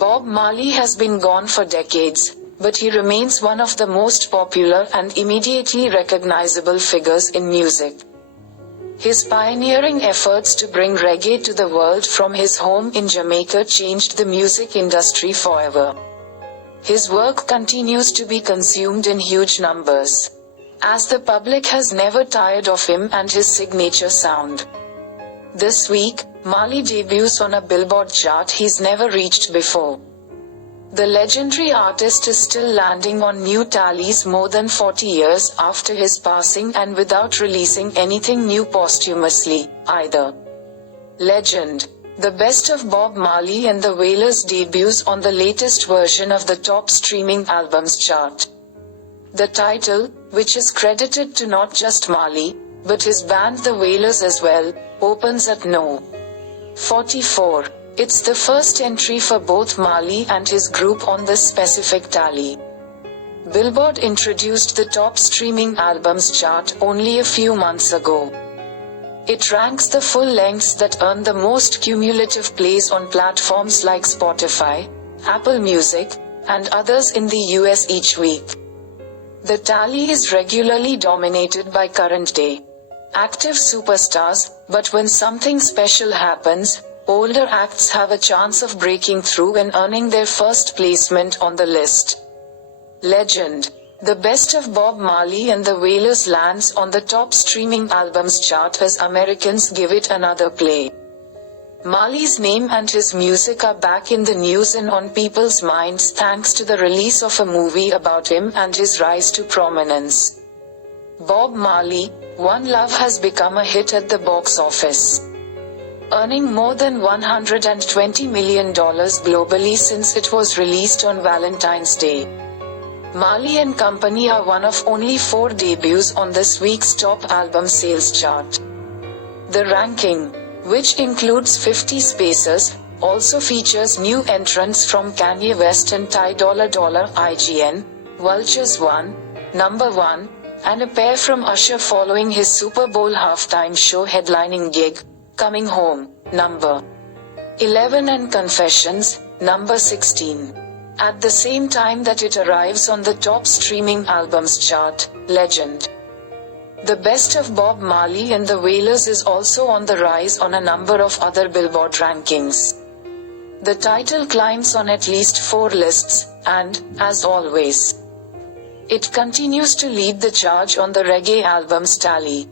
Bob Marley has been gone for decades, but he remains one of the most popular and immediately recognizable figures in music. His pioneering efforts to bring reggae to the world from his home in Jamaica changed the music industry forever. His work continues to be consumed in huge numbers, as the public has never tired of him and his signature sound. This week, Marley debuts on a Billboard chart he's never reached before. The legendary artist is still landing on new tallies more than 40 years after his passing and without releasing anything new posthumously, either. Legend. The Best of Bob Marley and the Wailers debuts on the latest version of the top streaming albums chart. The title, which is credited to not just Marley, but his band the Wailers as well, opens at No. 44. It's the first entry for both Marley and his group on this specific tally. Billboard introduced the top streaming albums chart only a few months ago. It ranks the full lengths that earn the most cumulative plays on platforms like Spotify, Apple Music, and others in the US each week. The tally is regularly dominated by current-day active superstars, but when something special happens, older acts have a chance of breaking through and earning their first placement on the list. Legend. The Best of Bob Marley and the Wailers lands on the top streaming albums chart as Americans give it another play. Marley's name and his music are back in the news and on people's minds thanks to the release of a movie about him and his rise to prominence. Bob Marley, One Love has become a hit at the box office, earning more than $120 million globally since it was released on Valentine's Day. Marley and Company are one of only 4 debuts on this week's top album sales chart. The ranking, which includes 50 spaces, also features new entrants from Kanye West and Ty Dolla $, IGN, Vultures 1, number 1, and a pair from Usher following his Super Bowl halftime show headlining gig, Coming Home, number 11 and Confessions, number 16. At the same time that it arrives on the top streaming albums chart, Legend. The Best of Bob Marley and the Wailers is also on the rise on a number of other Billboard rankings. The title climbs on at least 4 lists, and, as always, it continues to lead the charge on the reggae albums tally.